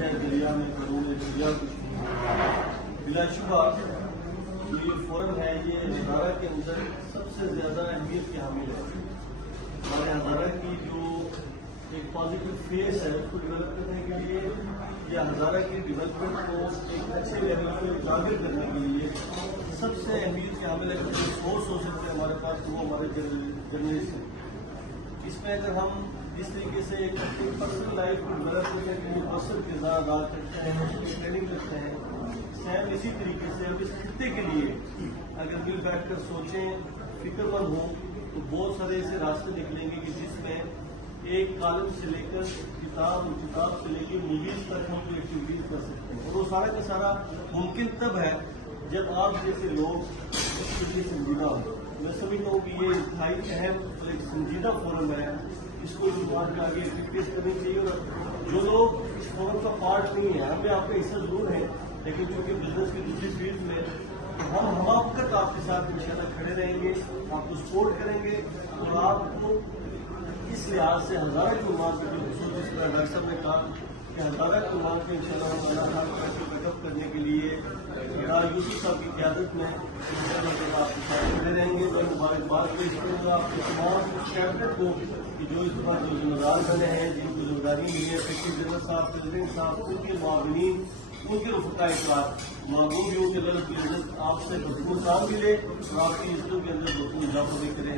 ہے دریا میں قانون دریا کچھ نہیں بلا شبہ یہ فورم ہے یہ ہزارہ کے اندر سب سے زیادہ اہمیت کے حامل ہے. ہمارے ہزارہ کی جو ایک پازیٹیو فیس ہے اس کو ڈیولپ کرنے کے لیے یا ہزارہ کی ڈیولپمنٹ کو ایک اچھے لیول پہ اجاگر کرنے کے لیے سب سے اہمیت کے حامل ہے جو سورس ہو سکتے ہیں ہمارے پاس وہ ہمارے جرنلسٹ ہیں. اس میں اگر ہم جس طریقے سے ایک پرسنل لائف کو ڈیولپ کرنے کے لیے بسر کردار ادا کرتے ہیں اس کی ٹریننگ کرتے ہیں سیم اسی طریقے سے ہم اس خطے کے لیے اگر مل بیٹھ کر سوچیں فکر مند ہوں تو بہت سارے ایسے راستے نکلیں گے کہ جس میں ایک کالم سے لے کر کتاب اور کتاب سے لے کے موویز تک ہم جو ایکٹیویٹیز کر سکتے ہیں. اور وہ سارا کا سارا ممکن تب ہے جب آپ جیسے لوگ اس کے لیے سنجیدہ ہوں. میں سمجھتا ہوں کہ یہ انتہائی اہم اور ایک سنجیدہ فورم ہے. اس کو اس بات میں آگے ایکٹیویٹیز کرنی چاہیے اور جو لوگ اس فورم کا پارٹ نہیں ہے ہمیں آپ کا حصہ ضرور ہے لیکن چونکہ بزنس کی دوسری فیلڈ میں ہم وقت آپ کے ساتھ انشاءاللہ کھڑے رہیں گے آپ کو سپورٹ کریں گے اور آپ کو اس لحاظ سے ہزارہ کے عنوان پہ جو خصوص جس طرح ڈاکٹر صاحب نے کہا کہ ہزارہ کے عنوان پہ انشاءاللہ تعالیٰ کو بیک اپ کرنے کے لیے یوسف صاحب کی قیادت میں انشاءاللہ آپ کے ساتھ کھڑے رہیں گے. میں مبارکباد پیش کروں گا آپ کے تمام کیبنٹ کو کہ جو اس دفعہ جو ذمہ دار بنے ہیں جن کو ذمہ داری ملی ہے سیکرٹری جنرل صاحب پریزیڈنٹ صاحب ان کے معاونین ان کے رفقا اطلاعات معمول بھی ہوں کہ لفظ کی عزت آپ سے بھرپور کام ملے اور آپ کی عزتوں کے اندر بھرپور اضافہ بھی کریں.